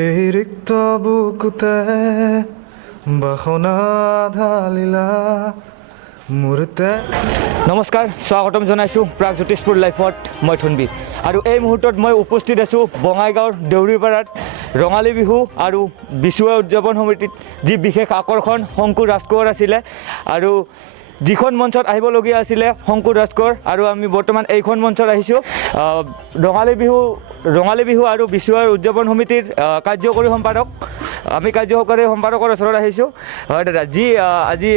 এই ৰিক্ত বুকুতে বাসনা ঢালিলা মূৰ্তে। নমস্কাৰ, স্বাগতম জনাইছোঁ প্ৰাগজ্যোতিষপুৰ লাইফত। মই থুনবি আৰু এই মুহূৰ্তত মই উপস্থিত আছোঁ বঙাইগাঁৱৰ দেউৰীপাৰাত ৰঙালী বিহু আৰু বিচুৱা উদযাপন সমিতিত যি বিশেষ আকৰ্ষণ শংকুৰ ৰাজকোঁৱৰ আছিলে আৰু যিখন মঞ্চত আহিবলগীয়া আছিলে শংকুৰ ৰাজকোঁৱৰ, আৰু আমি বৰ্তমান এইখন মঞ্চত আহিছোঁ। ৰঙালী বিহু আৰু বিচুৱাৰ উদযাপন সমিতিৰ কাৰ্যকৰী সম্পাদক, আমি কাৰ্যকৰী সম্পাদকৰ ওচৰত আহিছোঁ। হয় দাদা, যি আজি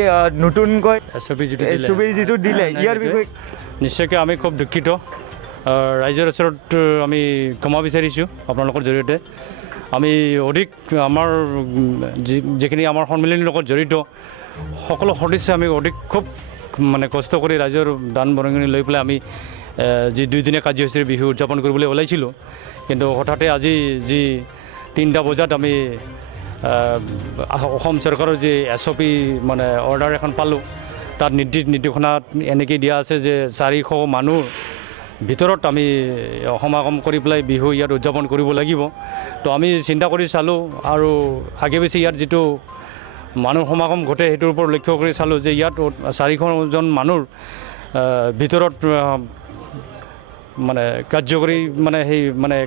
নতুনকৈ ছবি যিটো দিলে ইয়াৰ বিষয়ে নিশ্চয়কৈ আমি খুব দুখিত। ৰাইজৰ ওচৰত আমি ক্ষমা বিচাৰিছোঁ আপোনালোকৰ জৰিয়তে। আমি অধিক আমাৰ যিখিনি আমাৰ সন্মিলনীৰ লগত জড়িত সকলো সদস্য আমি অধিক খুব কষ্ট কৰি ৰাইজৰ দান বৰঙণি লৈ পেলাই আমি যি 2 দিনীয়া কাৰ্যসূচীৰ বিহু উদযাপন কৰিবলৈ ওলাইছিলোঁ। কিন্তু হঠাতে আজি যি 3টা বজাত আমি অসম চৰকাৰৰ যি SOP অৰ্ডাৰ এখন পালোঁ, তাত নিৰ্দেশনাত এনেকৈ দিয়া আছে যে 400 মানুহ ভিতৰত আমি সমাগম কৰি পেলাই বিহু ইয়াত উদযাপন কৰিব লাগিব। তো আমি চিন্তা কৰি চালোঁ আৰু আগে পিছে ইয়াত যিটো মানুহ সমাগম ঘটে সেইটোৰ ওপৰত লক্ষ্য কৰি চালোঁ যে ইয়াত 400জন মানুহৰ ভিতৰত কাৰ্যকৰী সেই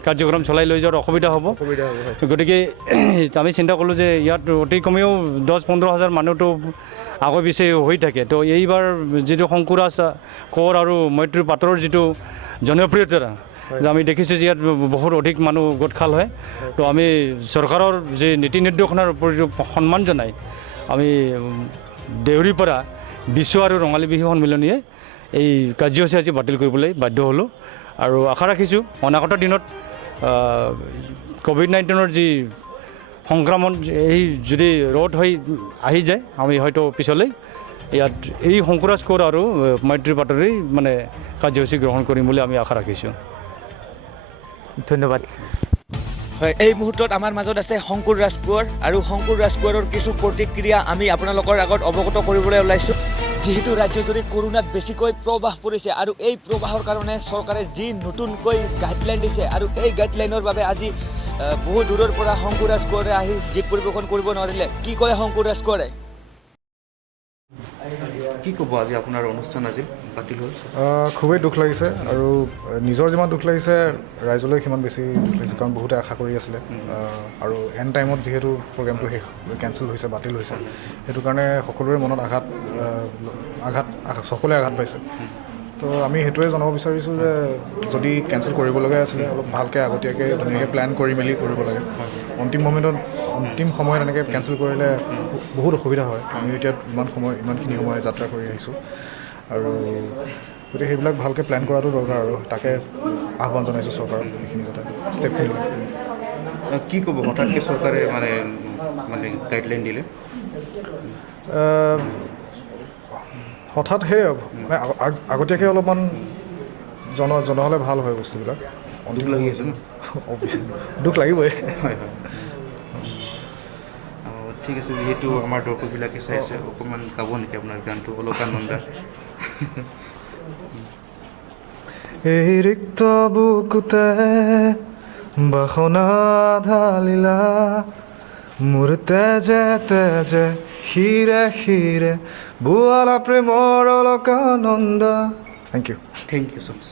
কাৰ্যক্ৰম চলাই লৈ যোৱাত অসুবিধা হ'ব। গতিকে আমি চিন্তা কৰিলোঁ যে ইয়াত অতি কমেও 10-15 হাজাৰ মানুহটো আগৰ পিছে হৈ থাকে। তো এইবাৰ যিটো শংকুৰাজ কোঁৱৰ আৰু মৈত্ৰী পাটৰৰ যিটো জনপ্ৰিয়তা আমি দেখিছোঁ যে ইয়াত বহুত অধিক মানুহ গোট খাল হয়। তো আমি চৰকাৰৰ যি নীতি নিৰ্দেশনাৰ ওপৰত সন্মান জনাই আমি দেউৰীপাৰা বিচু আৰু ৰঙালী বিহু সন্মিলনীয়ে এই কাৰ্যসূচী আজি বাতিল কৰিবলৈ বাধ্য হ'লোঁ। আৰু আশা ৰাখিছোঁ অনাগত দিনত COVID-19ৰ যি সংক্ৰমণ এই যদি ৰোধ হৈ আহি যায়, আমি হয়তো পিছলৈ ইয়াত এই শংকুৰাজ কোঁৱৰ আৰু মৈত্ৰী পাটৰেই কাৰ্যসূচী গ্ৰহণ কৰিম বুলি আমি আশা ৰাখিছোঁ। ধন্যবাদ। হয়, এই মুহূৰ্তত আমাৰ মাজত আছে শংকুৰ ৰাজকোঁৱৰ, আৰু শংকুৰ ৰাজকোঁৱৰৰ কিছু প্ৰতিক্ৰিয়া আমি আপোনালোকৰ আগত অৱগত কৰিবলৈ ওলাইছোঁ। যিহেতু ৰাজ্যজুৰি কৰোণাত বেছিকৈ প্ৰৱাহ পৰিছে আৰু এই প্ৰৱাহৰ কাৰণে চৰকাৰে যি নতুনকৈ গাইডলাইন দিছে, আৰু এই গাইডলাইনৰ বাবে আজি বহু দূৰৰ পৰা শংকুৰ ৰাজকোঁৱৰে আহি গীত পৰিৱেশন কৰিব নোৱাৰিলে। কি কয় শংকুৰ ৰাজকোঁৱৰে? কি ক'ব আজি আপোনাৰ অনুষ্ঠান আজি বাতিল হ'ল? খুবেই দুখ লাগিছে, আৰু নিজৰ যিমান দুখ লাগিছে ৰাইজলৈ সিমান বেছি দুখ লাগিছে, কাৰণ বহুতে আশা কৰি আছিলে। আৰু এন টাইমত যিহেতু প্ৰগ্ৰেমটো কেঞ্চেল হৈছে, বাতিল হৈছে, সেইটো কাৰণে সকলোৰে মনত সকলোৱে আঘাত পাইছে। তো আমি সেইটোৱে জনাব বিচাৰিছোঁ যে যদি কেঞ্চেল কৰিবলগীয়া আছিলে অলপ ভালকৈ আগতীয়াকৈ ধুনীয়াকৈ প্লেন কৰি মেলি কৰিব লাগে। অন্তিম সময়ত এনেকৈ কেঞ্চেল কৰিলে বহুত অসুবিধা হয়। আমি এতিয়া ইমানখিনি সময় যাত্ৰা কৰি আহিছোঁ, আৰু গতিকে সেইবিলাক ভালকৈ প্লেন কৰাটো দৰকাৰ, আৰু তাকে আহ্বান জনাইছোঁ চৰকাৰক এইখিনি কথা ষ্টেপখিনি। কি ক'ব হঠাৎকৈ চৰকাৰে গাইডলাইন দিলে? হঠাৎ আগতীয়াকৈ অলপমান জনা হ'লে ভাল হয় বস্তুবিলাক। দুখ লাগি আছে ন? দুখ লাগিবই। হয় হয়, ঠিক আছে। যিহেতু আমাৰ দৰ্শকবিলাকে চাই আছে, অকণমান গাব নেকি আপোনাৰ গানটো অলকানন্দা? এই ৰিক্ত বুকুতে বাসনা ঢালিলা মোৰ তেজে তেজে শিৰে শিৰে বোৱালা প্ৰেমৰ Alaknanda. Thank you so' much.